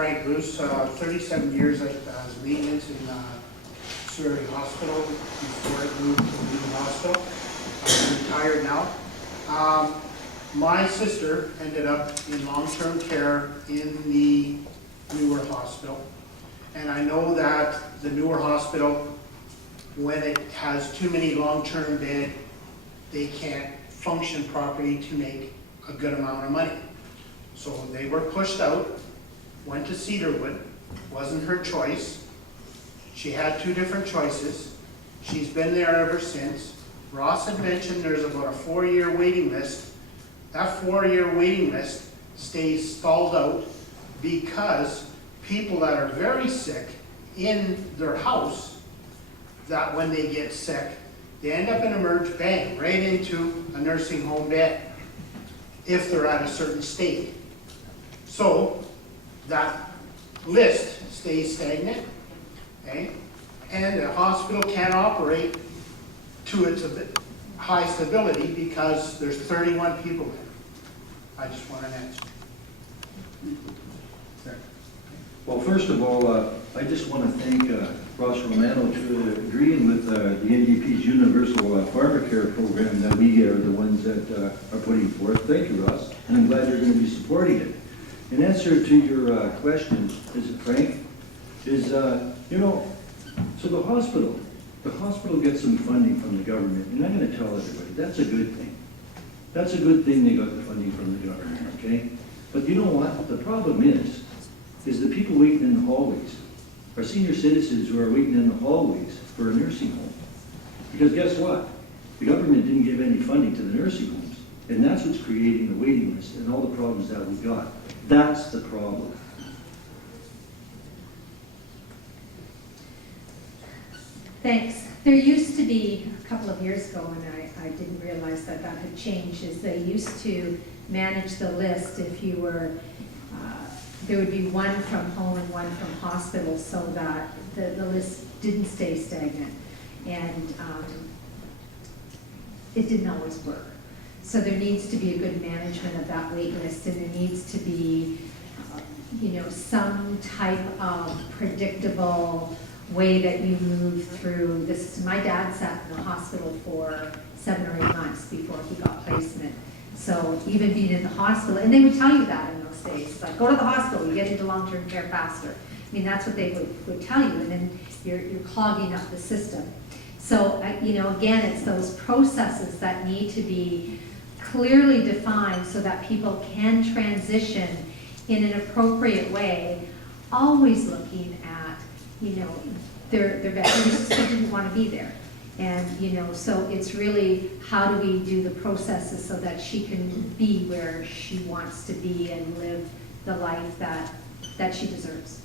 Frank Rousse, 37 years as maintenance in Surrey Hospital before it moved to the new hospital. I'm retired now. My sister ended up in long-term care in the newer hospital. And I know that the newer hospital, when it has too many long-term beds, they can't function properly to make a good amount of money. So they were pushed out, went to Cedarwood, wasn't her choice. She had two different choices. She's been there ever since. Ross had mentioned there's about a 4-year waiting list. That 4-year waiting list stays stalled out because people that are very sick in their house, that when they get sick, they end up in emerge, bang, right into a nursing home bed if they're at a certain state. So that list stays stagnant, okay? And the hospital can't operate to its high stability because there's 31 people there. I just want an answer. Well, first of all, I just want to thank Ross Romano to agreeing with the NDP's Universal Pharmacare program that we are the ones that are putting forth. Thank you, Ross, and I'm glad you're going to be supporting it. In answer to your question, is it Frank? You know, so the hospital gets some funding from the government, and I'm going to tell everybody, that's a good thing. That's a good thing they got the funding from the government, okay? But you know what? The problem is the people waiting in the hallways, our senior citizens who are waiting in the hallways for a nursing home. Because guess what? The government didn't give any funding to the nursing homes, and that's what's creating the waiting list and all the problems that we got. That's the problem. Thanks. There used to be, a couple of years ago, and I didn't realize that that had changed, is they used to manage the list if you were, there would be one from home and one from hospital so that the list didn't stay stagnant. And it didn't always work. So there needs to be a good management of that wait list, and there needs to be, some type of predictable way that you move through this. My dad sat in the hospital for 7 or 8 months before he got placement. So even being in the hospital, and they would tell you that in those days, like, go to the hospital, you get into long-term care faster. I mean, that's what they would tell you, and then you're clogging up the system. So, again, it's those processes that need to be clearly defined so that people can transition in an appropriate way, always looking at, their veterans who didn't want to be there. And, so it's really how do we do the processes so that she can be where she wants to be and live the life that she deserves.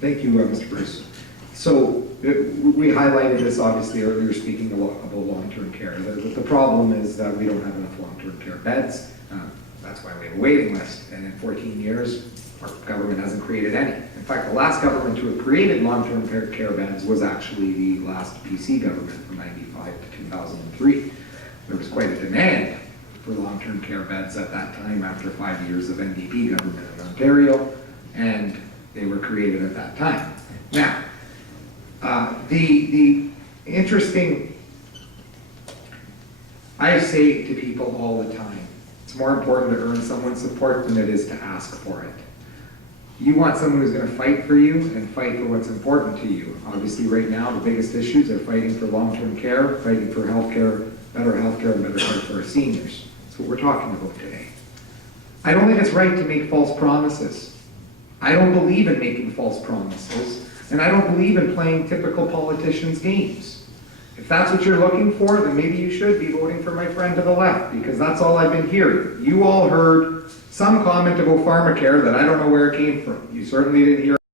Thank you, Mr. Bruce. So we highlighted this obviously earlier, speaking about long-term care. The problem is that we don't have enough long-term care beds. That's why we have a waiting list. And in 14 years, our government hasn't created any. In fact, the last government to have created long-term care beds was actually the last PC government from 95 to 2003. There was quite a demand for long-term care beds at that time after 5 years of NDP government in Ontario, and they were created at that time. Now, the interesting, I say to people all the time, it's more important to earn someone's support than it is to ask for it. You want someone who's going to fight for you and fight for what's important to you. Obviously right now the biggest issues are fighting for long-term care, fighting for healthcare, and better care for our seniors. That's what we're talking about today. I don't think it's right to make false promises. I don't believe in making false promises, and I don't believe in playing typical politicians' games. If that's what you're looking for, then maybe you should be voting for my friend to the left, because that's all I've been hearing. You all heard some comment about pharmacare that I don't know where it came from. You certainly didn't hear